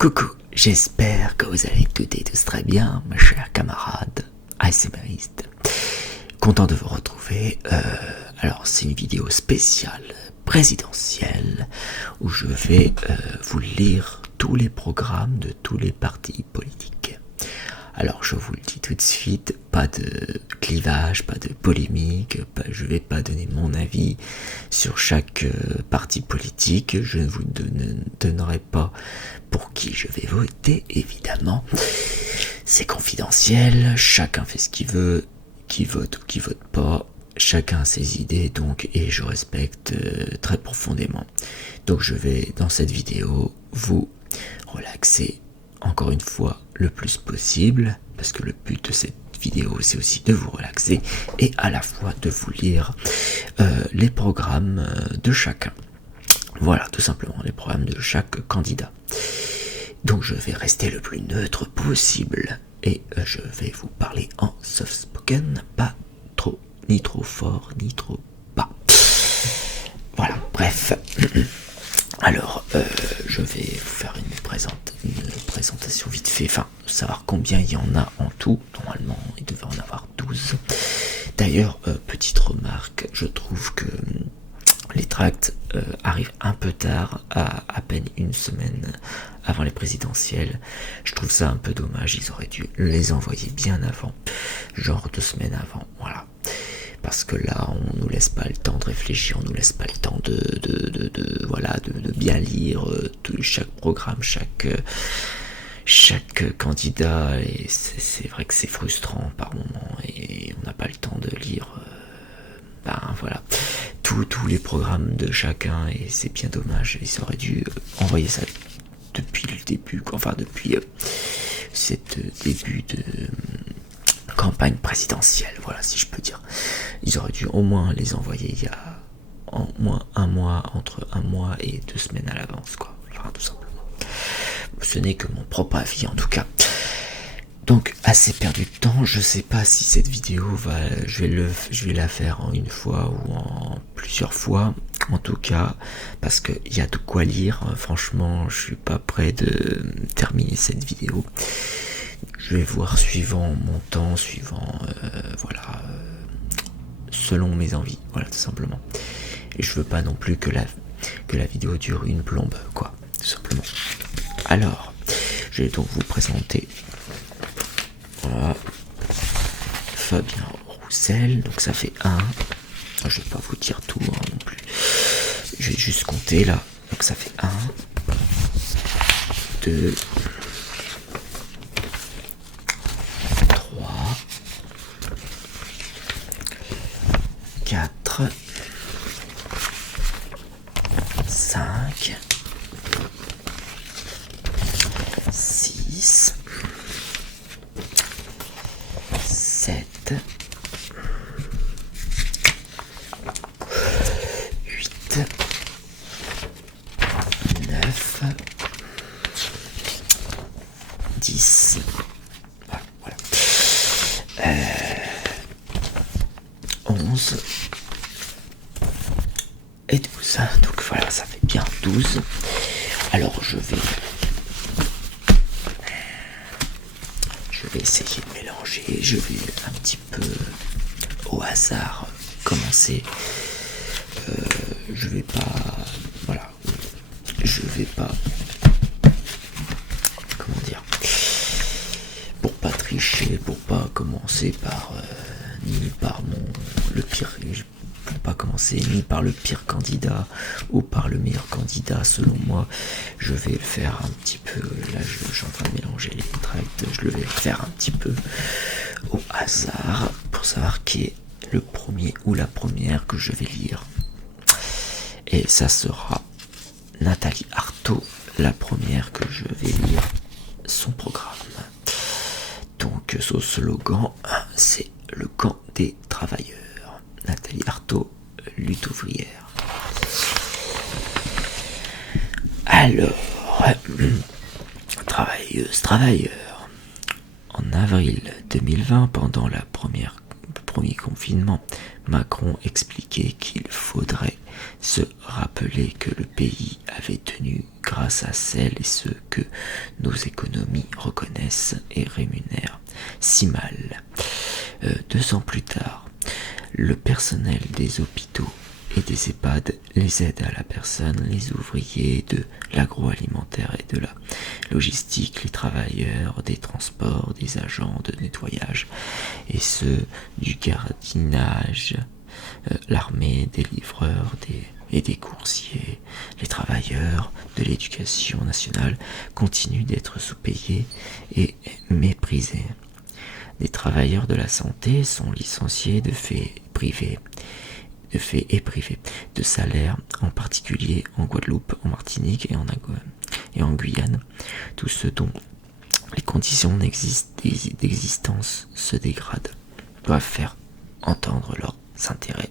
Coucou, j'espère que vous allez toutes et tous très bien, mes chers camarades ASMRistes. Content de vous retrouver. Alors, c'est une vidéo spéciale présidentielle où je vais vous lire tous les programmes de tous les partis politiques. Alors, je vous le dis tout de suite, pas de clivage, pas de polémique, je vais pas donner mon avis sur chaque parti politique, je ne vous donnerai pas pour qui je vais voter, évidemment. C'est confidentiel, chacun fait ce qu'il veut, qui vote ou qui vote pas, chacun a ses idées, donc, et je respecte très profondément. Donc je vais, dans cette vidéo, vous relaxer encore une fois le plus possible, parce que le but de cette vidéo c'est aussi de vous relaxer et à la fois de vous lire les programmes de chacun. Voilà, tout simplement les programmes de chaque candidat. Donc je vais rester le plus neutre possible et je vais vous parler en soft spoken, pas trop, ni trop fort, ni trop bas. Voilà, bref. Alors, je vais vous faire une présentation vite fait, enfin, savoir combien il y en a en tout. Normalement, il devait en avoir 12. D'ailleurs, petite remarque, je trouve que les tracts arrivent un peu tard, à peine une semaine avant les présidentielles. Je trouve ça un peu dommage, ils auraient dû les envoyer bien avant, genre 2 semaines avant, voilà. Parce que là, on nous laisse pas le temps de réfléchir, on nous laisse pas le temps de bien lire chaque programme, chaque candidat, et c'est vrai que c'est frustrant par moment, et on n'a pas le temps de lire voilà tous les programmes de chacun, et c'est bien dommage. Ils auraient dû envoyer ça depuis le début, enfin depuis cette début de campagne présidentielle, voilà, si je peux dire. Ils auraient dû au moins les envoyer il y a au moins un mois, entre 1 mois et 2 semaines à l'avance, quoi. Enfin, tout simplement. Ce n'est que mon propre avis, en tout cas. Donc, assez perdu de temps. Je sais pas si cette vidéo je vais la faire en une fois ou en plusieurs fois, en tout cas, parce que il y a de quoi lire. Franchement, je suis pas prêt de terminer cette vidéo. Je vais voir suivant mon temps, selon mes envies, voilà, tout simplement. Et je veux pas non plus que la vidéo dure une plombe, quoi, tout simplement. Alors, je vais donc vous présenter, voilà, Fabien Roussel. Donc ça fait 1. Je vais pas vous dire tout non plus. Je vais juste compter là. Donc ça fait 1, 2, 3, 4, 5, 6, 7, 8, 9, 10, voilà. 11 et 12. Donc voilà, ça fait bien 12. Alors je vais essayer de mélanger. Je vais un petit peu au hasard commencer. Je vais pas, comment dire, pour pas tricher, pour pas commencer par pour pas commencer ni par le pire candidat ou par le meilleur candidat selon moi. Je vais le faire un petit peu, là je suis en train de mélanger les tracts, je le vais faire un petit peu au hasard pour savoir qui est le premier ou la première que je vais lire. Et ça sera Nathalie Arthaud, la première que je vais lire son programme. Donc son slogan, c'est le camp des travailleurs. Nathalie Arthaud, lutte ouvrière. Alors, travailleurs. En avril 2020, pendant le premier confinement, Macron expliquait qu'il faudrait se rappeler que le pays avait tenu grâce à celles et ceux que nos économies reconnaissent et rémunèrent si mal. 2 ans plus tard, le personnel des hôpitaux et des EHPAD, les aides à la personne, les ouvriers de l'agroalimentaire et de la logistique, les travailleurs des transports, des agents de nettoyage et ceux du gardiennage, l'armée, des livreurs et des coursiers, les travailleurs de l'éducation nationale continuent d'être sous-payés et méprisés. Les travailleurs de la santé sont licenciés de fait et privés de salaire, en particulier en Guadeloupe, en Martinique et en Guyane. Tous ceux dont les conditions d'existence se dégradent doivent faire entendre leurs intérêts.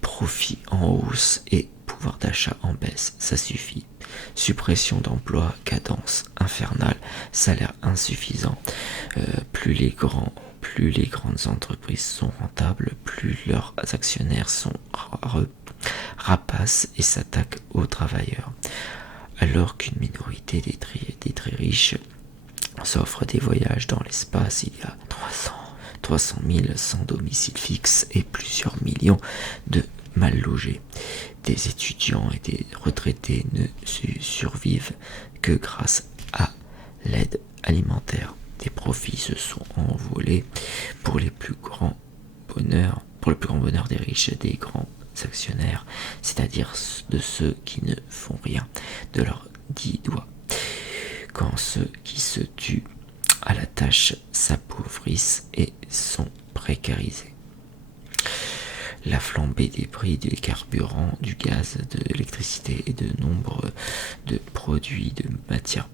Profit en hausse et pouvoir d'achat en baisse, ça suffit. Suppression d'emplois, cadence infernale, salaire insuffisant. Plus les grandes entreprises sont rentables, plus leurs actionnaires sont rapaces et s'attaquent aux travailleurs. Alors qu'une minorité des très riches s'offre des voyages dans l'espace, il y a 300 000 sans domicile fixe et plusieurs millions de mal logés. Des étudiants et des retraités ne survivent que grâce à l'aide alimentaire. Des profits se sont envolés pour le plus grand bonheur des riches, des grands actionnaires, c'est-à-dire de ceux qui ne font rien de leurs 10 doigts. Quand ceux qui se tuent à la tâche s'appauvrissent et sont précarisés. La flambée des prix des carburants, du gaz, de l'électricité et de nombre de produits de matières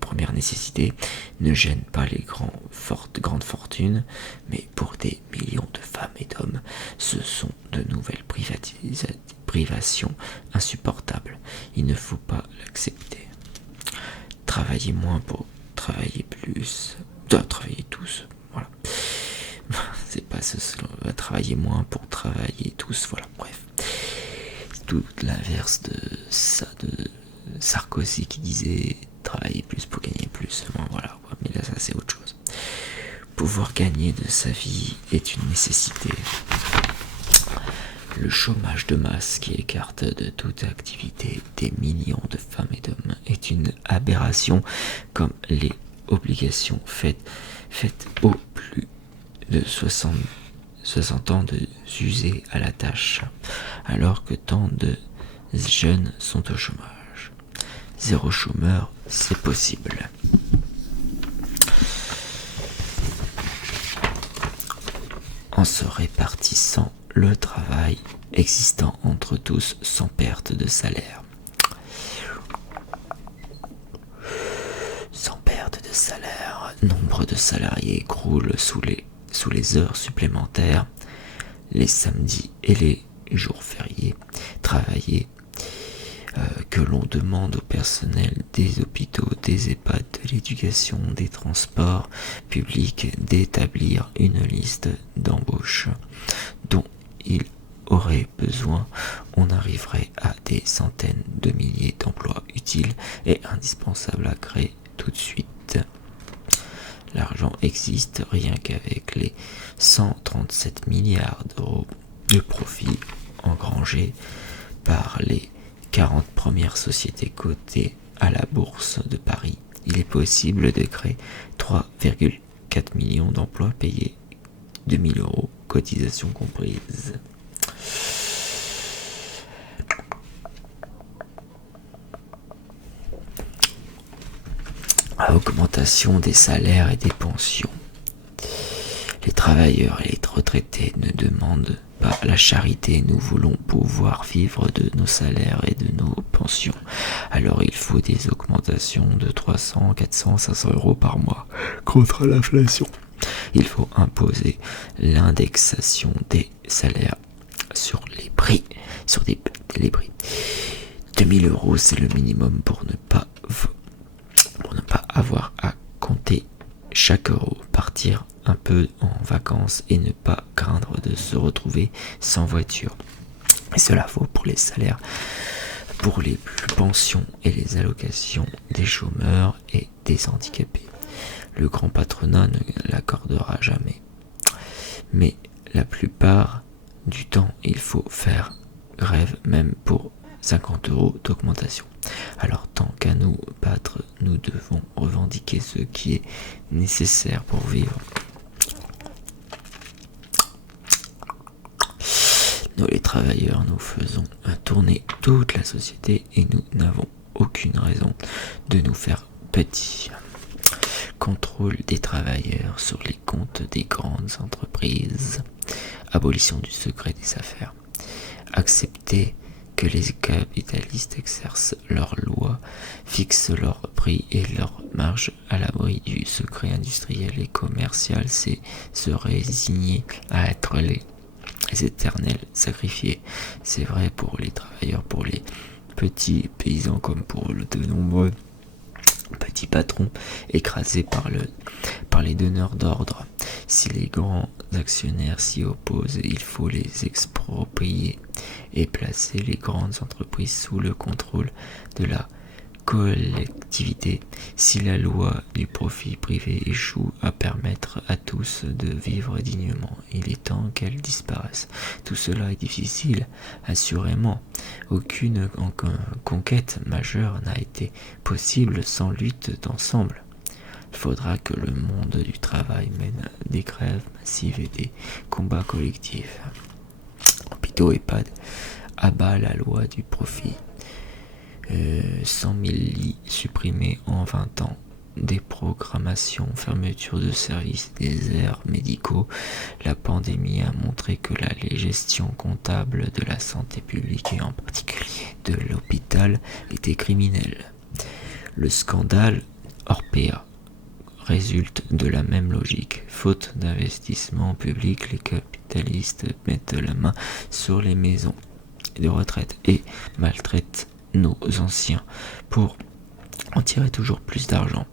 première nécessité ne gêne pas les grandes fortunes, mais pour des millions de femmes et d'hommes, ce sont de nouvelles privations insupportables. Il ne faut pas l'accepter. Travailler moins pour travailler plus, travailler tous, voilà. C'est pas ce slogan, travailler moins pour travailler tous, voilà, bref. C'est tout l'inverse de ça, de Sarkozy qui disait travailler plus pour gagner plus, bon, voilà, mais là ça c'est autre chose. Pouvoir gagner de sa vie est une nécessité. Le chômage de masse qui écarte de toute activité des millions de femmes et d'hommes est une aberration, comme les obligations faites aux plus de 60 ans de s'user à la tâche, alors que tant de jeunes sont au chômage. 0 chômeur, c'est possible. En se répartissant le travail existant entre tous sans perte de salaire. Sans perte de salaire, nombre de salariés croulent sous les heures supplémentaires, les samedis et les jours fériés travaillés que l'on demande au personnel des hôpitaux, des EHPAD, de l'éducation, des transports publics d'établir une liste d'embauches dont il aurait besoin. On arriverait à des centaines de milliers d'emplois utiles et indispensables à créer tout de suite. L'argent existe rien qu'avec les 137 milliards d'euros de profits engrangés par les 40 premières sociétés cotées à la bourse de Paris. Il est possible de créer 3,4 millions d'emplois payés 2 000 €, cotisations comprises. Augmentation des salaires et des pensions. Les travailleurs et les retraités ne demandent pas la charité. Nous voulons pouvoir vivre de nos salaires et de nos pensions. Alors il faut des augmentations de 300, 400, 500 € par mois contre l'inflation. Il faut imposer l'indexation des salaires sur les prix, les prix. 2 000 €, c'est le minimum pour ne pas avoir à compter chaque euro, partir un peu en vacances et ne pas craindre de se retrouver sans voiture. Et cela vaut pour les salaires pour les pensions et les allocations des chômeurs et des handicapés. Le grand patronat ne l'accordera jamais. Mais la plupart du temps, il faut faire grève, même pour 50 € d'augmentation. Alors, tant qu'à nous battre, nous devons revendiquer ce qui est nécessaire pour vivre. Nous, les travailleurs, nous faisons tourner toute la société et nous n'avons aucune raison de nous faire petits. Contrôle des travailleurs sur les comptes des grandes entreprises. Abolition du secret des affaires. Accepter que les capitalistes exercent leurs lois, fixent leurs prix et leurs marges à l'abri du secret industriel et commercial, c'est se résigner à être les éternels sacrifiés. C'est vrai pour les travailleurs, pour les petits paysans comme pour de nombreux petits patrons écrasés par les donneurs d'ordre. Si les grands actionnaires s'y opposent, il faut les exproprier et placer les grandes entreprises sous le contrôle de la collectivité. Si la loi du profit privé échoue à permettre à tous de vivre dignement, il est temps qu'elle disparaisse. Tout cela est difficile, assurément. Aucune conquête majeure n'a été possible sans lutte d'ensemble. Il faudra que le monde du travail mène des grèves massives et des combats collectifs. Hôpitaux, EHPAD, abat la loi du profit. 100 000 lits supprimés en 20 ans, déprogrammation, fermeture de services, déserts médicaux. La pandémie a montré que la gestion comptable de la santé publique et en particulier de l'hôpital était criminelle. Le scandale Orpea résulte de la même logique. Faute d'investissement public, les capitalistes mettent la main sur les maisons de retraite et maltraitent nos anciens pour en tirer toujours plus d'argent.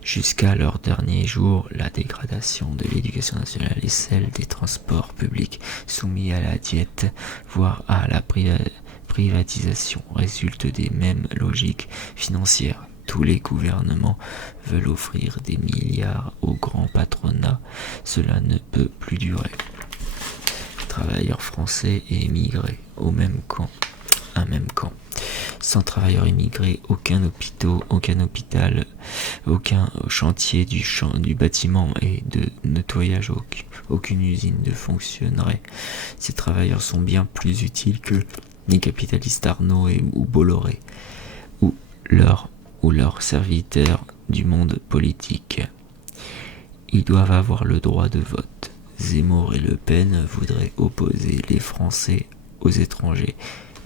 Jusqu'à leur dernier jour, la dégradation de l'éducation nationale et celle des transports publics soumis à la diète, voire à la privatisation, résultent des mêmes logiques financières. Tous les gouvernements veulent offrir des milliards au grand patronat. Cela ne peut plus durer. Travailleurs français et émigrés au même camp. Un même camp. Sans travailleurs immigrés, aucun hôpital, aucun chantier du bâtiment et de nettoyage, aucune usine ne fonctionnerait. Ces travailleurs sont bien plus utiles que les capitalistes Arnaud ou Bolloré, ou leurs serviteurs du monde politique. Ils doivent avoir le droit de vote. Zemmour et Le Pen voudraient opposer les Français aux étrangers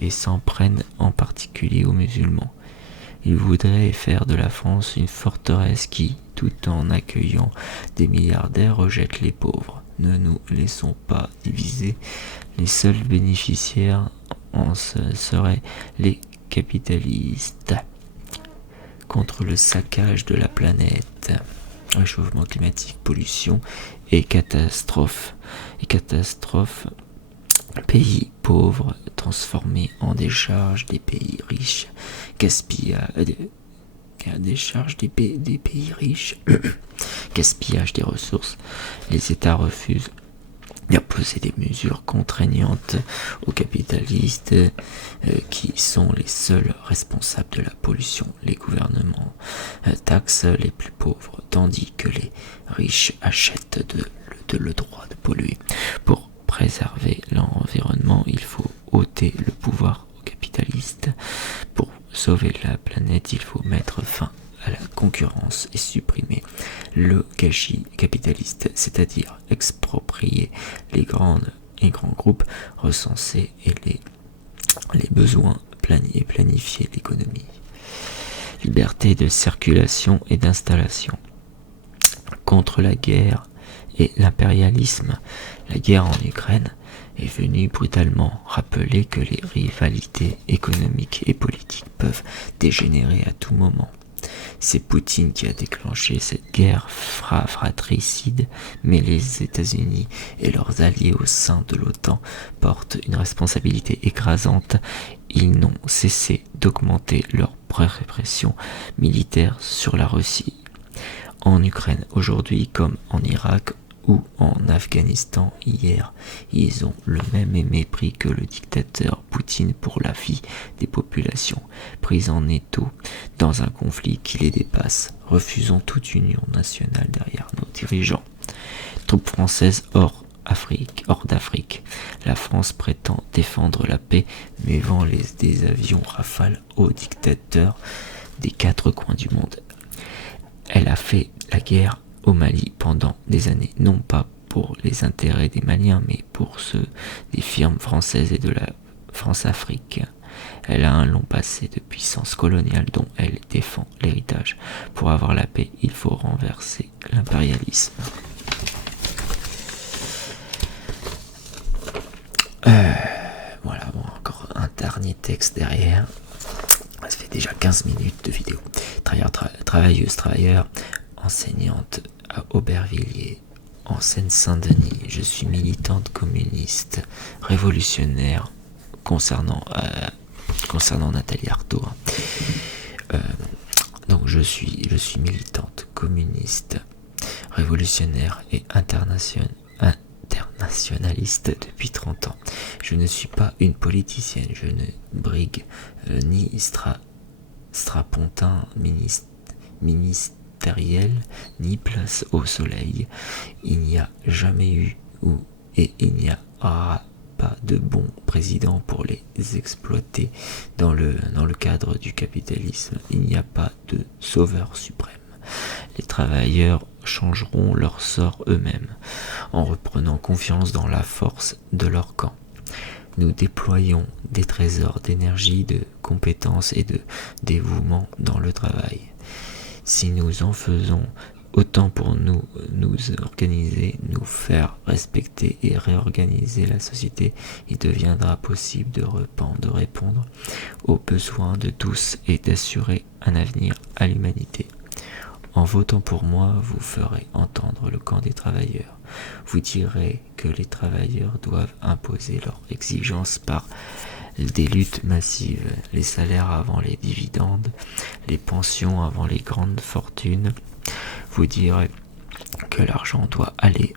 et s'en prennent en particulier aux musulmans. Ils voudraient faire de la France une forteresse qui, tout en accueillant des milliardaires, rejette les pauvres. Ne nous laissons pas diviser. Les seuls bénéficiaires en seraient les capitalistes. Contre le saccage de la planète, réchauffement climatique, pollution et catastrophes. Pays pauvres transformés en décharge des pays riches, décharge des pays riches, gaspillage des ressources. Les États refusent d'imposer des mesures contraignantes aux capitalistes qui sont les seuls responsables de la pollution. Les gouvernements taxent les plus pauvres, tandis que les riches achètent le droit de polluer. Pour préserver l'environnement, il faut ôter le pouvoir aux capitalistes. Pour sauver la planète, il faut mettre fin à la concurrence et supprimer le gâchis capitaliste, c'est-à-dire exproprier les grands groupes, recenser les besoins et planifier l'économie. Liberté de circulation et d'installation. Contre la guerre et l'impérialisme, la guerre en Ukraine est venue brutalement rappeler que les rivalités économiques et politiques peuvent dégénérer à tout moment. C'est Poutine qui a déclenché cette guerre fratricide, mais les États-Unis et leurs alliés au sein de l'OTAN portent une responsabilité écrasante. Ils n'ont cessé d'augmenter leur répression militaire sur la Russie. En Ukraine aujourd'hui, comme en Irak ou en Afghanistan hier, ils ont le même mépris que le dictateur Poutine pour la vie des populations, prises en étau dans un conflit qui les dépasse. Refusons toute union nationale derrière nos dirigeants. Troupes françaises hors d'Afrique. La France prétend défendre la paix, mais vend des avions Rafale aux dictateurs des 4 coins du monde. Elle a fait la guerre au Mali pendant des années, non pas pour les intérêts des Maliens, mais pour ceux des firmes françaises et de la France-Afrique. Elle a un long passé de puissance coloniale dont elle défend l'héritage. Pour avoir la paix, il faut renverser l'impérialisme. Voilà, bon, encore un dernier texte derrière. Ça fait déjà 15 minutes de vidéo. Travailleuse, travailleur, enseignante à Aubervilliers, en Seine-Saint-Denis. Je suis militante communiste, révolutionnaire concernant Nathalie Arthaud. Donc je suis militante communiste, révolutionnaire et internationaliste depuis 30 ans. Je ne suis pas une politicienne, je ne brigue ni strapontin ministériel, ni place au soleil. Il n'y a jamais eu et il n'y aura pas de bon président pour les exploiter dans le cadre du capitalisme. Il n'y a pas de sauveur suprême. Les travailleurs changeront leur sort eux-mêmes en reprenant confiance dans la force de leur camp. Nous déployons des trésors d'énergie, de compétences et de dévouement dans le travail. Si nous en faisons autant pour nous organiser, nous faire respecter et réorganiser la société, il deviendra possible de répondre aux besoins de tous et d'assurer un avenir à l'humanité. En votant pour moi, vous ferez entendre le camp des travailleurs. Vous direz que les travailleurs doivent imposer leurs exigences par des luttes massives, les salaires avant les dividendes, les pensions avant les grandes fortunes. Vous direz que l'argent doit aller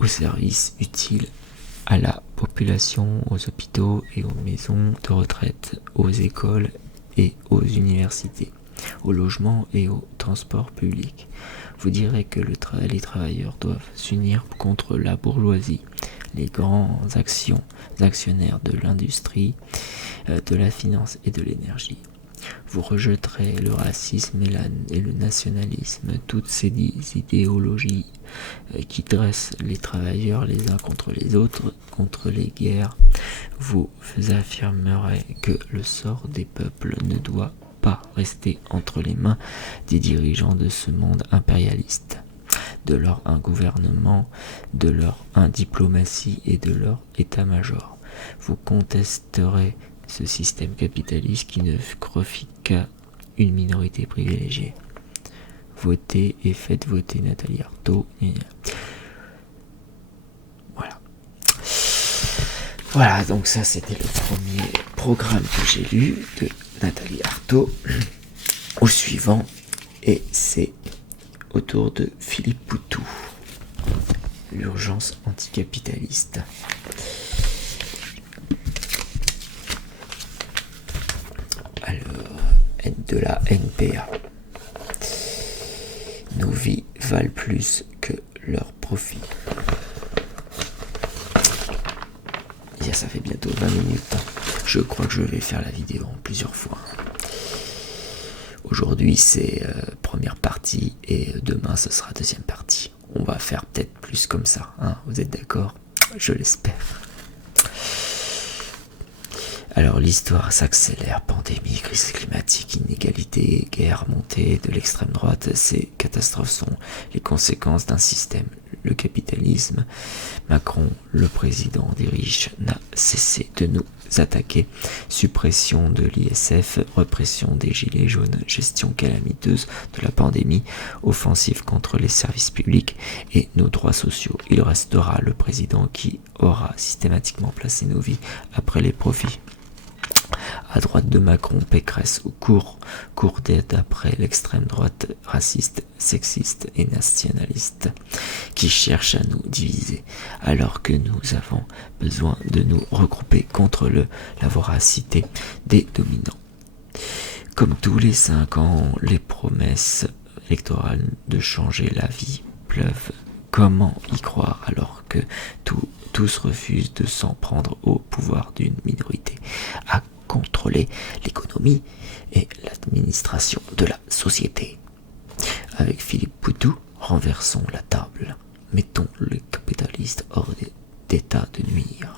au service utile à la population, aux hôpitaux et aux maisons de retraite, aux écoles et aux universités, au logement et au transport public. Vous direz que les travailleurs doivent s'unir contre la bourgeoisie, les grands actionnaires de l'industrie, de la finance et de l'énergie. Vous rejetterez le racisme et le nationalisme, toutes ces idéologies qui dressent les travailleurs les uns contre les autres, contre les guerres. Vous affirmerez que le sort des peuples ne doit pas rester entre les mains des dirigeants de ce monde impérialiste, de leur gouvernement, de leur diplomatie et de leur état-major. Vous contesterez ce système capitaliste qui ne profite qu'à une minorité privilégiée. Votez et faites voter Nathalie Arthaud. Voilà, donc ça c'était le premier programme que j'ai lu de Nathalie Arthaud. Au suivant, et c'est autour de Philippe Poutou, l'urgence anticapitaliste. Alors, aide de la NPA. Nos vies valent plus que leurs profits. Et ça fait bientôt 20 minutes. Je crois que je vais faire la vidéo en plusieurs fois. Aujourd'hui c'est première partie et demain ce sera deuxième partie. On va faire peut-être plus comme ça, hein, vous êtes d'accord? Je l'espère. Alors l'histoire s'accélère, pandémie, crise climatique, inégalité, guerre, montée de l'extrême droite. Ces catastrophes sont les conséquences d'un système, le capitalisme. Macron, le président des riches, n'a cessé de nous attaqués, suppression de l'ISF, répression des gilets jaunes, gestion calamiteuse de la pandémie, offensive contre les services publics et nos droits sociaux. Il restera le président qui aura systématiquement placé nos vies après les profits. À droite de Macron, Pécresse ou court d'aide après l'extrême droite raciste, sexiste et nationaliste qui cherche à nous diviser alors que nous avons besoin de nous regrouper contre la voracité des dominants. Comme tous les 5 ans, les promesses électorales de changer la vie pleuvent. Comment y croire alors que tous refusent de s'en prendre au pouvoir d'une minorité à contrôler l'économie et l'administration de la société? Avec Philippe Poutou, renversons la table. Mettons le capitaliste hors d'état de nuire.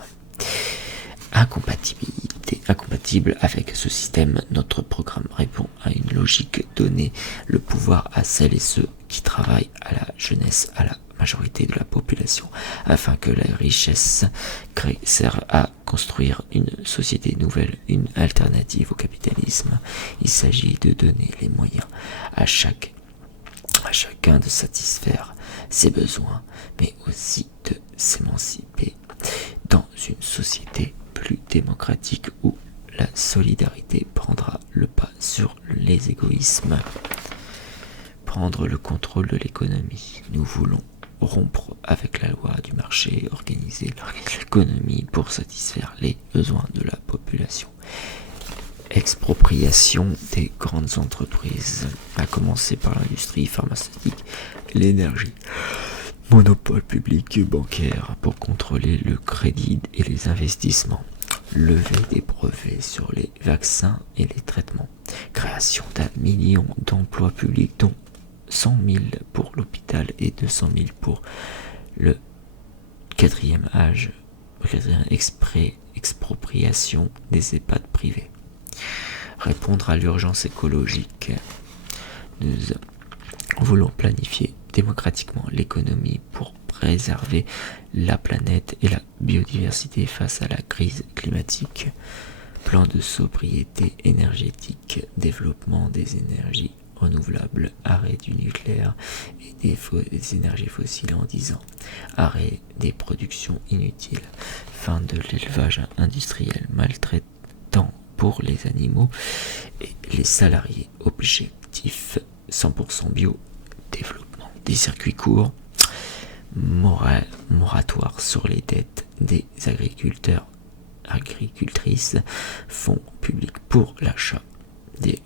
Incompatible avec ce système, notre programme répond à une logique: donner le pouvoir à celles et ceux qui travaillent, à la jeunesse, à la majorité de la population, afin que la richesse créée serve à construire une société nouvelle, une alternative au capitalisme. Il s'agit de donner les moyens à chacun de satisfaire ses besoins, mais aussi de s'émanciper dans une société plus démocratique où la solidarité prendra le pas sur les égoïsmes. Prendre le contrôle de l'économie. Nous voulons rompre avec la loi du marché, organiser l'économie pour satisfaire les besoins de la population. Expropriation des grandes entreprises, à commencer par l'industrie pharmaceutique, l'énergie. Monopole public et bancaire pour contrôler le crédit et les investissements. Levée des brevets sur les vaccins et les traitements. Création d'1 million d'emplois publics, dont 100 000 pour l'hôpital et 200 000 pour le quatrième âge. Expropriation des EHPAD privés. Répondre à l'urgence écologique. Nous voulons planifier démocratiquement l'économie pour préserver la planète et la biodiversité face à la crise climatique. Plan de sobriété énergétique, développement des énergies renouvelables, arrêt du nucléaire et des énergies fossiles en 10 ans, arrêt des productions inutiles, fin de l'élevage industriel maltraitant pour les animaux et les salariés, objectif 100% bio, développement des circuits courts, moratoire sur les dettes des agricultrices, fonds publics pour l'achat de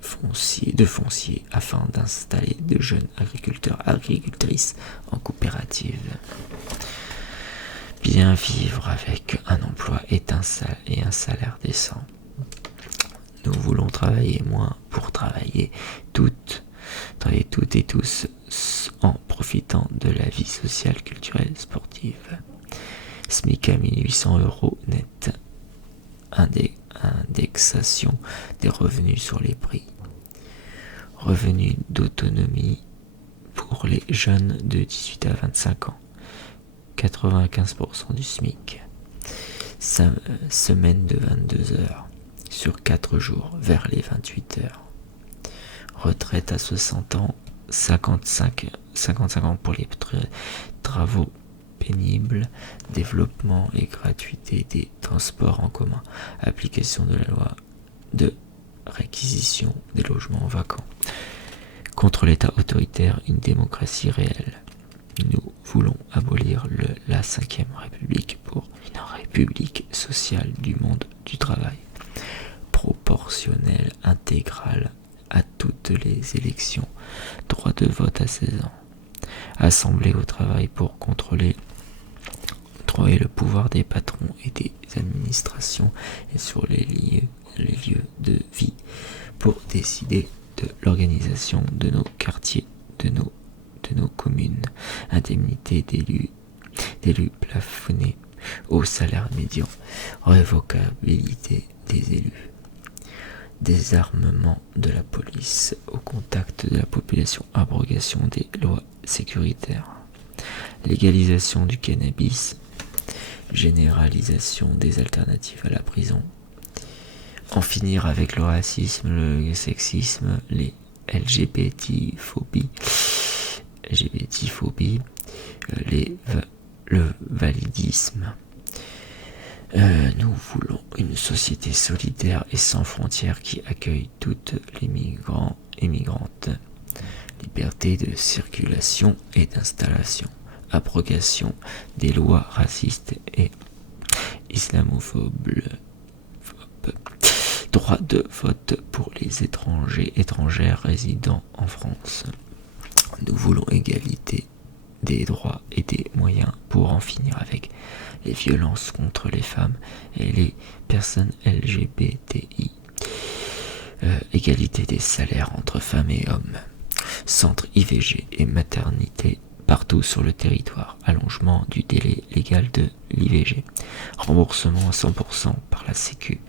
fonciers afin d'installer de jeunes agricultrices en coopérative. Bien vivre avec un emploi et un salaire décent. Nous voulons travailler moins pour travailler toutes et tous en profitant de la vie sociale, culturelle, sportive. SMIC à 1 800 € net. Indexation des revenus sur les prix. Revenu d'autonomie pour les jeunes de 18 à 25 ans. 95% du SMIC. Semaine de 22 heures sur 4 jours vers les 28 heures. Retraite à 60 ans, 55 ans pour les travaux pénibles, développement et gratuité des transports en commun, application de la loi de réquisition des logements vacants. Contre l'État autoritaire, une démocratie réelle. Nous voulons abolir la 5e République pour une république sociale du monde du travail, proportionnelle, intégrale à toutes les élections, droit de vote à 16 ans, assemblée au travail pour contrôler le pouvoir des patrons et des administrations et sur les lieux de vie pour décider de l'organisation de nos quartiers, de nos communes, indemnité d'élus plafonnée au salaire médian, révocabilité des élus, désarmement de la police au contact de la population, abrogation des lois sécuritaires, légalisation du cannabis, généralisation des alternatives à la prison, en finir avec le racisme, le sexisme, les LGBT-phobies, le validisme. Nous voulons une société solidaire et sans frontières qui accueille toutes les migrants et migrantes. Liberté de circulation et d'installation. Abrogation des lois racistes et islamophobes. Droit de vote pour les étrangères résidant en France. Nous voulons égalité des droits et des moyens pour en finir avec les violences contre les femmes et les personnes LGBTI. Égalité des salaires entre femmes et hommes. Centre IVG et maternité partout sur le territoire. Allongement du délai légal de l'IVG. Remboursement à 100% par la Sécu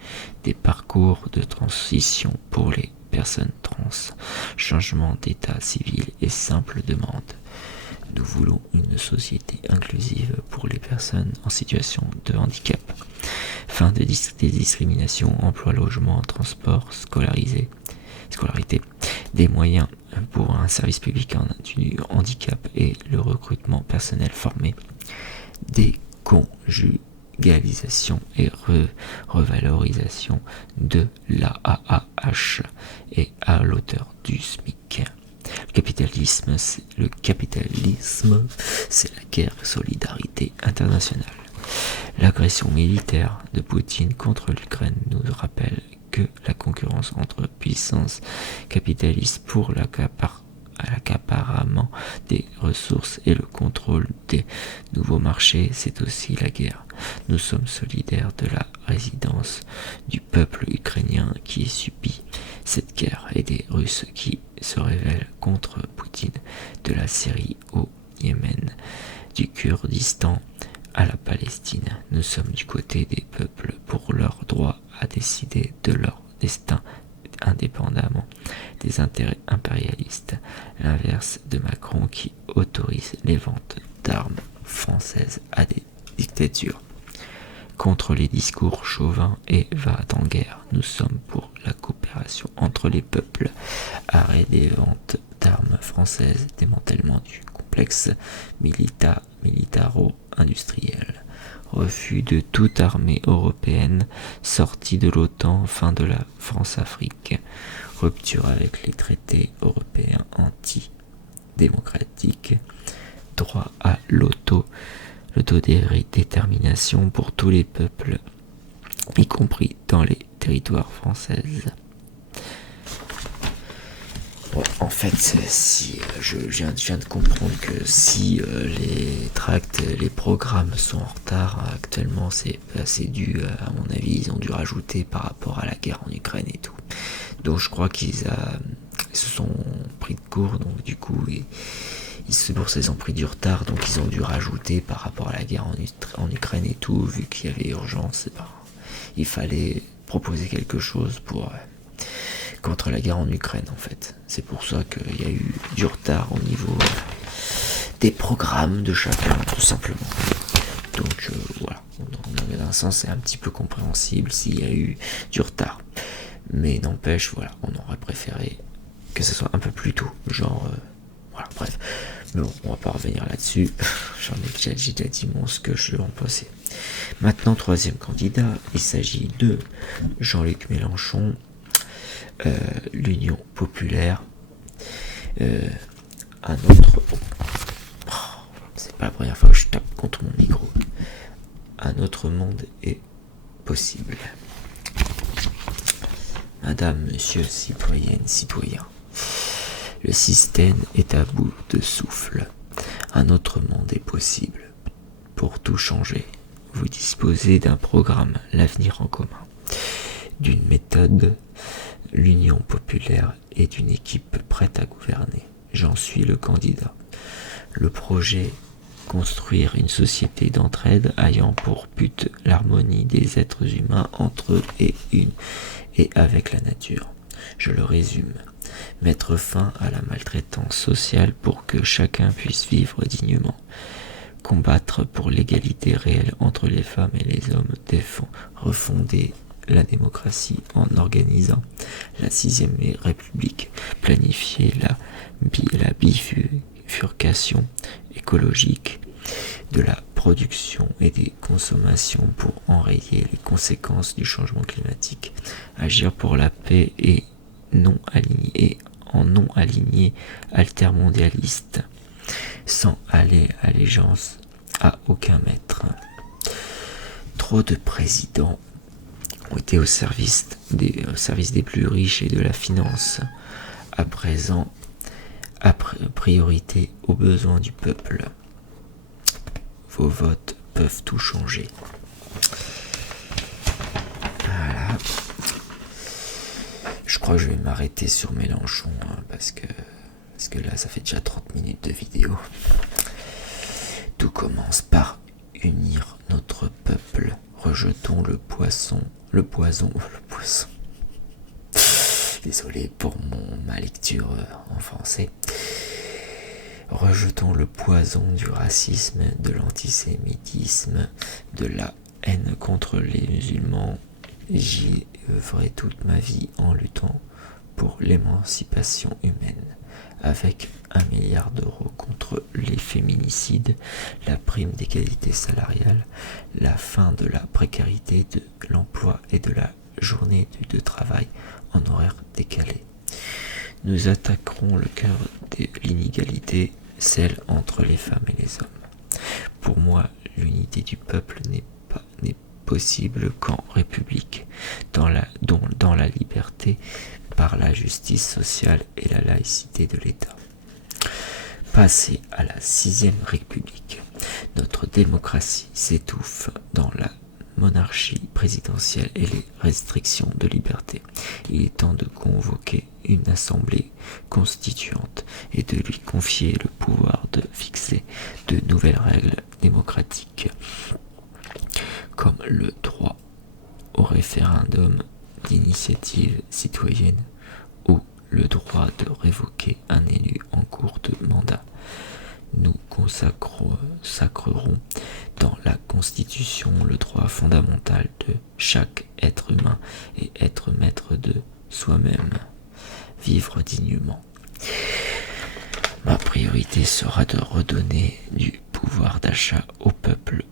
des parcours de transition pour les personnes trans. Changement d'état civil et simple demande. Nous voulons une société inclusive pour les personnes en situation de handicap. Fin des discriminations, emploi, logement, transport, scolarité. Des moyens pour un service public du handicap et le recrutement personnel formé. Déconjugalisation et revalorisation de l'AAH et à l'auteur du SMIC. Le capitalisme, c'est la guerre et solidarité internationale. L'agression militaire de Poutine contre l'Ukraine nous rappelle que la concurrence entre puissances capitalistes pour l'accaparement des ressources et le contrôle des nouveaux marchés, c'est aussi la guerre. Nous sommes solidaires de la résistance du peuple ukrainien qui subit cette guerre et des Russes qui se révèlent contre Poutine, de la Syrie au Yémen, du Kurdistan à la Palestine. Nous sommes du côté des peuples pour leur droit à décider de leur destin indépendamment des intérêts impérialistes. L'inverse de Macron qui autorise les ventes d'armes françaises à des dictatures. Contre les discours chauvins et va-t-en-guerre, nous sommes pour la coopération entre les peuples. Arrêt des ventes d'armes françaises, démantèlement du complexe militaro-industriel. Refus de toute armée européenne, sortie de l'OTAN, fin de la France-Afrique, rupture avec les traités européens anti-démocratiques, droit à l'autodétermination pour tous les peuples, y compris dans les territoires français. Bon, en fait, si je viens de comprendre que si les tracts, les programmes sont en retard actuellement, c'est assez dû, à mon avis, ils ont dû rajouter par rapport à la guerre en Ukraine et tout. Donc je crois qu'ils se sont pris de court, donc du coup, c'est pour ça qu'ils ont pris du retard, donc ils ont dû rajouter par rapport à la guerre en Ukraine et tout, vu qu'il y avait urgence, il fallait proposer quelque chose pour contre la guerre en Ukraine en fait. C'est pour ça qu'il y a eu du retard au niveau des programmes de chacun, tout simplement. Donc voilà, dans un sens c'est un petit peu compréhensible s'il y a eu du retard. Mais n'empêche, voilà, on aurait préféré que ce soit un peu plus tôt, voilà, bref. Mais bon, on va pas revenir là-dessus. J'ai déjà dit ce que je vais en penser. Maintenant, troisième candidat, il s'agit de Jean-Luc Mélenchon, l'Union populaire, un autre. C'est pas la première fois que je tape contre mon micro. Un autre monde est possible. Madame, monsieur, citoyenne, citoyen. Le système est à bout de souffle. Un autre monde est possible. Pour tout changer, vous disposez d'un programme, l'avenir en commun, d'une méthode, l'union populaire et d'une équipe prête à gouverner. J'en suis le candidat. Le projet, construire une société d'entraide ayant pour but l'harmonie des êtres humains entre eux et avec la nature. Je le résume. Mettre fin à la maltraitance sociale pour que chacun puisse vivre dignement. Combattre pour l'égalité réelle entre les femmes et les hommes, refonder la démocratie en organisant la 6e République, planifier la bifurcation écologique de la production et des consommations pour enrayer les conséquences du changement climatique, agir pour la paix et en non aligné altermondialiste, sans allégeance à aucun maître. Trop de présidents ont été au service des plus riches et de la finance. À présent, priorité aux besoins du peuple. Vos votes peuvent tout changer. Voilà. Je crois que je vais m'arrêter sur Mélenchon, parce que là, ça fait déjà 30 minutes de vidéo. Tout commence par unir notre peuple. Rejetons le poison. Désolé pour ma lecture en français. Rejetons le poison du racisme, de l'antisémitisme, de la haine contre les musulmans. J'y œuvrerai toute ma vie en luttant pour l'émancipation humaine, avec 1 milliard d'euros contre les féminicides, la prime d'égalité salariale, la fin de la précarité de l'emploi et de la journée de travail en horaire décalé. Nous attaquerons le cœur de l'inégalité, celle entre les femmes et les hommes. Pour moi, l'unité du peuple n'est possible qu'en république, dans la liberté, par la justice sociale et la laïcité de l'État. Passer à la 6e République. Notre démocratie s'étouffe dans la monarchie présidentielle et les restrictions de liberté. Il est temps de convoquer une assemblée constituante et de lui confier le pouvoir de fixer de nouvelles règles démocratiques, comme le droit au référendum d'initiative citoyenne ou le droit de révoquer un élu en cours de mandat. Nous consacrerons dans la Constitution le droit fondamental de chaque être humain et être maître de soi-même, vivre dignement. Ma priorité sera de redonner du pouvoir d'achat au peuple.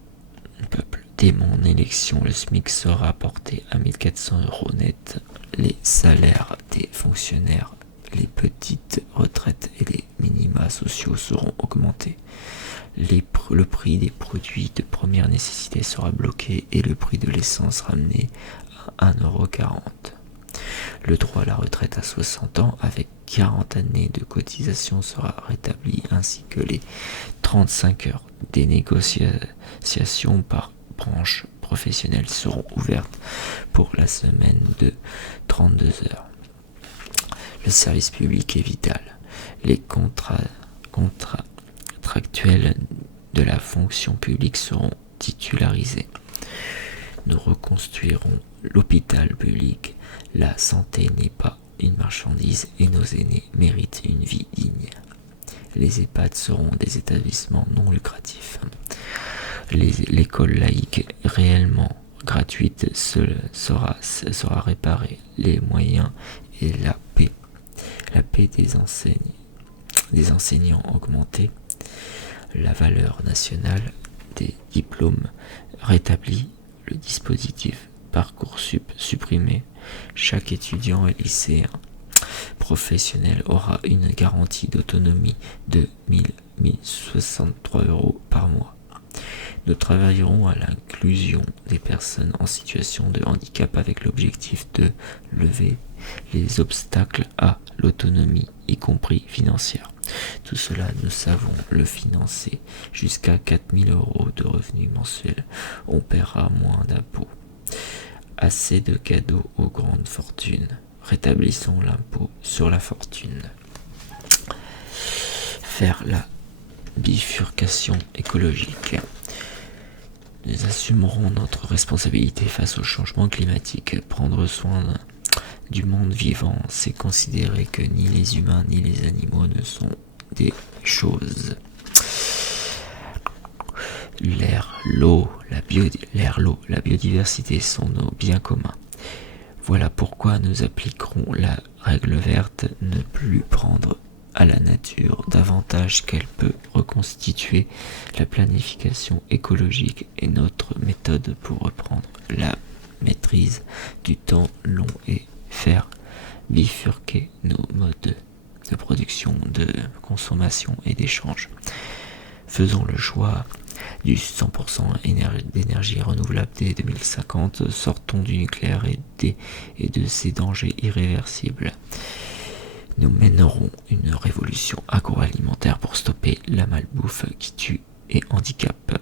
Dès mon élection, le SMIC sera porté à 1 400 € net. Les salaires des fonctionnaires, les petites retraites et les minima sociaux seront augmentés. Le prix des produits de première nécessité sera bloqué et le prix de l'essence ramené à 1,40 €. Le droit à la retraite à 60 ans avec 40 années de cotisation sera rétabli, ainsi que les 35 heures des négociations par branche professionnelle seront ouvertes pour la semaine de 32 heures. Le service public est vital. Les contractuels de la fonction publique seront titularisés. Nous reconstruirons l'hôpital public. La santé n'est pas une marchandise et nos aînés méritent une vie digne. Les EHPAD seront des établissements non lucratifs. L'école laïque réellement gratuite sera réparée. Les moyens et la paix des enseignants augmentés. La valeur nationale des diplômes rétablie. Le dispositif Parcoursup supprimé. Chaque étudiant et lycéen professionnel aura une garantie d'autonomie de 1063 € par mois. Nous travaillerons à l'inclusion des personnes en situation de handicap avec l'objectif de lever les obstacles à l'autonomie, y compris financière. Tout cela, nous savons le financer. Jusqu'à 4 000 € de revenus mensuels, on paiera moins d'impôts. Assez de cadeaux aux grandes fortunes. Rétablissons l'impôt sur la fortune. Faire la bifurcation écologique. Nous assumerons notre responsabilité face au changement climatique. Prendre soin du monde vivant, c'est considérer que ni les humains ni les animaux ne sont des choses. L'air, l'eau, la biodiversité sont nos biens communs. Voilà pourquoi nous appliquerons la règle verte, ne plus prendre à la nature davantage qu'elle peut reconstituer. La planification écologique est notre méthode pour reprendre la maîtrise du temps long et faire bifurquer nos modes de production, de consommation et d'échange. Faisons le choix du 100% d'énergie renouvelable dès 2050, sortons du nucléaire et de ses dangers irréversibles. Nous mènerons une révolution agroalimentaire pour stopper la malbouffe qui tue et handicape.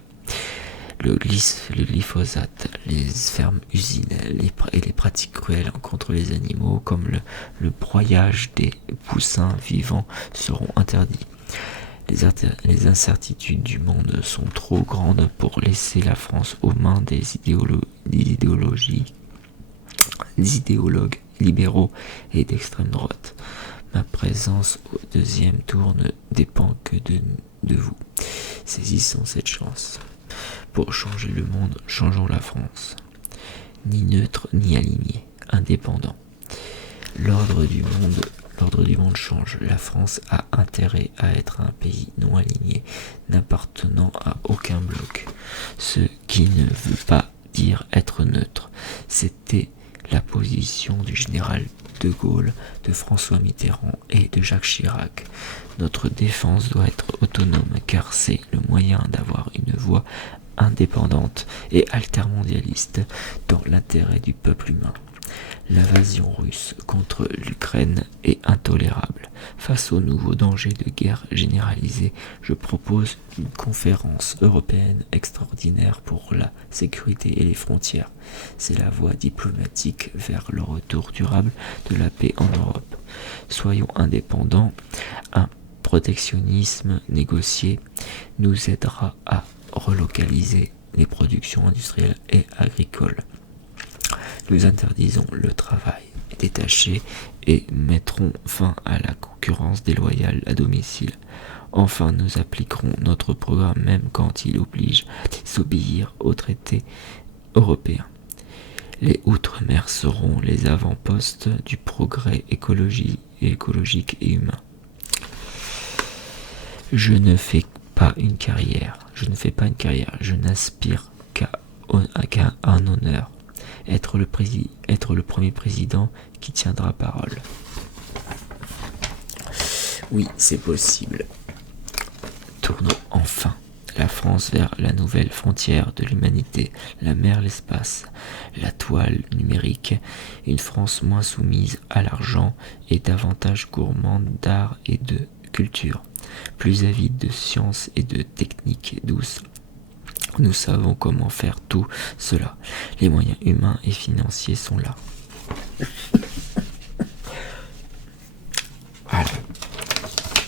Le glyphosate, les fermes-usines et les pratiques cruelles contre les animaux comme le broyage des poussins vivants seront interdits. Les incertitudes du monde sont trop grandes pour laisser la France aux mains des idéologues libéraux et d'extrême droite. Ma présence au deuxième tour ne dépend que de vous. Saisissons cette chance. Pour changer le monde, changeons la France. Ni neutre, ni aligné, indépendant. L'ordre du monde change. La France a intérêt à être un pays non aligné, n'appartenant à aucun bloc. Ce qui ne veut pas dire être neutre. C'était la position du général de Gaulle, de François Mitterrand et de Jacques Chirac. Notre défense doit être autonome car c'est le moyen d'avoir une voix indépendante et altermondialiste dans l'intérêt du peuple humain. L'invasion russe contre l'Ukraine est intolérable. Face aux nouveaux dangers de guerre généralisée, je propose une conférence européenne extraordinaire pour la sécurité et les frontières. C'est la voie diplomatique vers le retour durable de la paix en Europe. Soyons indépendants. Un protectionnisme négocié nous aidera à relocaliser les productions industrielles et agricoles. Nous interdisons le travail détaché et mettrons fin à la concurrence déloyale à domicile. Enfin, nous appliquerons notre programme même quand il oblige à désobéir aux traités européens. Les Outre-mer seront les avant-postes du progrès écologique et humain. Je ne fais pas une carrière, je n'aspire qu'à un honneur. Être le premier président qui tiendra parole. Oui, c'est possible. Tournons enfin la France vers la nouvelle frontière de l'humanité, la mer, l'espace, la toile numérique, une France moins soumise à l'argent et davantage gourmande d'art et de culture, plus avide de science et de techniques douces. Nous savons comment faire tout cela. Les moyens humains et financiers sont là. Voilà.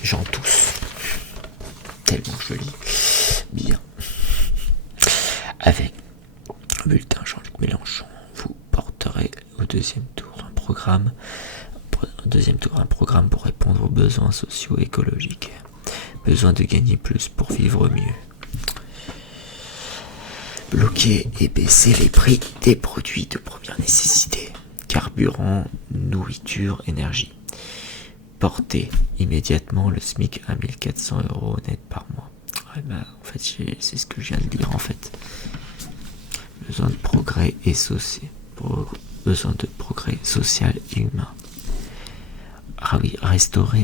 J'en tousse. Tellement joli. Bien. Avec le bulletin Jean-Luc Mélenchon, vous porterez au deuxième tour un programme pour répondre aux besoins socio-écologiques. Besoin de gagner plus pour vivre mieux. Bloquer et baisser les prix des produits de première nécessité, carburant, nourriture, énergie. Porter immédiatement le SMIC à 1 400 € net par mois. Ouais, en fait, c'est ce que je viens de dire en fait. Besoin de progrès et social. Besoin de progrès social et humain. Ah oui, restaurer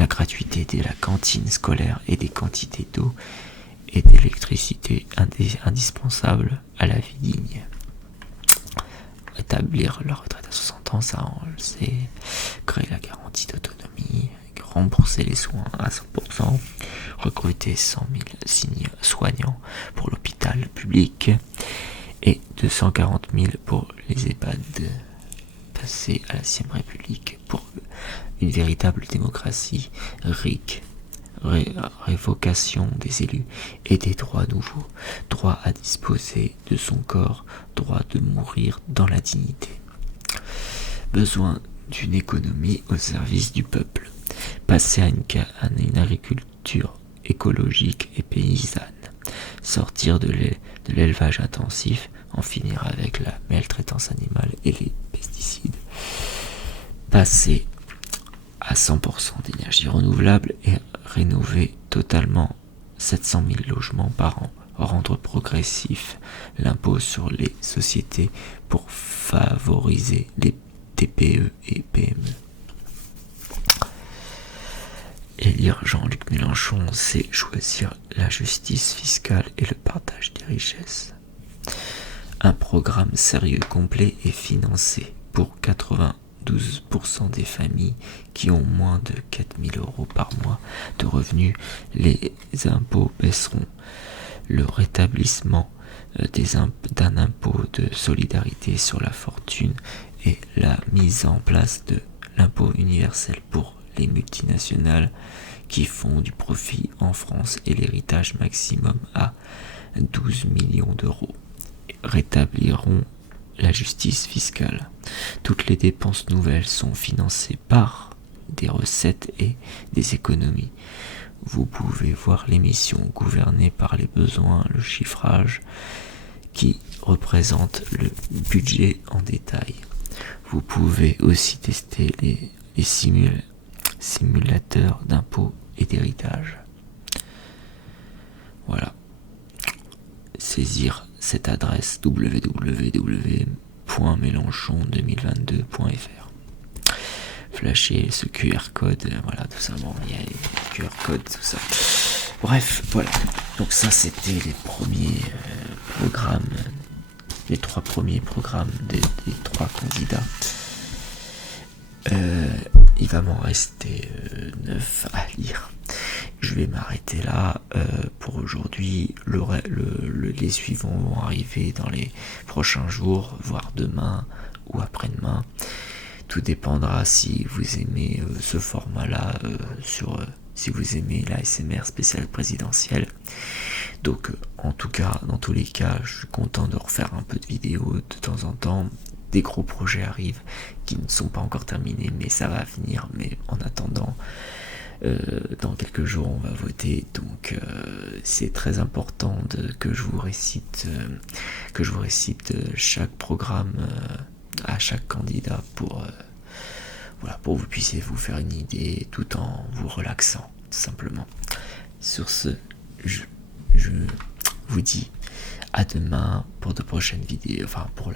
la gratuité de la cantine scolaire et des quantités d'eau et d'électricité indispensables à la vie digne. Établir la retraite à 60 ans, ça on le sait. Créer la garantie d'autonomie, rembourser les soins à 100%, recruter 100 000 soignants pour l'hôpital public et 240 000 pour les EHPAD. Passer à la 6ème République pour une véritable démocratie riche. Révocation des élus et des droits nouveaux, droit à disposer de son corps, droit de mourir dans la dignité. Besoin d'une économie au service du peuple, passer à une agriculture écologique et paysanne, sortir de l'élevage intensif, en finir avec la maltraitance animale et les pesticides, passer à 100% d'énergie renouvelable et rénover totalement 700 000 logements par an, rendre progressif l'impôt sur les sociétés pour favoriser les TPE et PME. Élire Jean-Luc Mélenchon, c'est choisir la justice fiscale et le partage des richesses. Un programme sérieux, complet et financé pour 92% des familles qui ont moins de 4 000 € par mois de revenus. Les impôts baisseront. Le rétablissement d'un impôt de solidarité sur la fortune et la mise en place de l'impôt universel pour les multinationales qui font du profit en France et l'héritage maximum à 12 millions d'euros. Rétabliront la justice fiscale. Toutes les dépenses nouvelles sont financées par des recettes et des économies. Vous pouvez voir l'émission Gouverner par les besoins, le chiffrage qui représente le budget en détail. Vous pouvez aussi tester les simulateurs d'impôts et d'héritage. Voilà. Saisir cette adresse www.mélenchon2022.fr. Flasher ce QR code, voilà, tout ça, bon, il y a les QR codes, tout ça. Bref, voilà. Donc ça, c'était les premiers programmes, les 3 premiers programmes des 3 candidats. Il va m'en rester 9 à lire. Je vais m'arrêter là pour aujourd'hui. Les suivants vont arriver dans les prochains jours, voire demain ou après-demain. Tout dépendra si vous aimez ce format-là, si vous aimez l'ASMR spécial présidentielle. Donc, en tout cas, dans tous les cas, je suis content de refaire un peu de vidéos de temps en temps. Des gros projets arrivent qui ne sont pas encore terminés, mais ça va venir. Mais en attendant, dans quelques jours, on va voter. Donc, c'est très important que je vous récite chaque programme à chaque candidat pour que vous puissiez vous faire une idée tout en vous relaxant, tout simplement. Sur ce, je vous dis à demain pour de prochaines vidéos, pour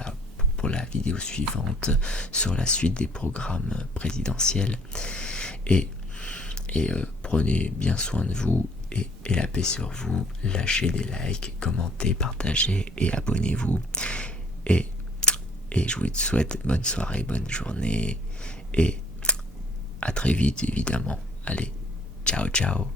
la vidéo suivante sur la suite des programmes présidentiels. Et prenez bien soin de vous et la paix sur vous. Lâchez des likes, commentez, partagez et abonnez-vous. Et je vous souhaite bonne soirée, bonne journée et à très vite évidemment. Allez, ciao ciao.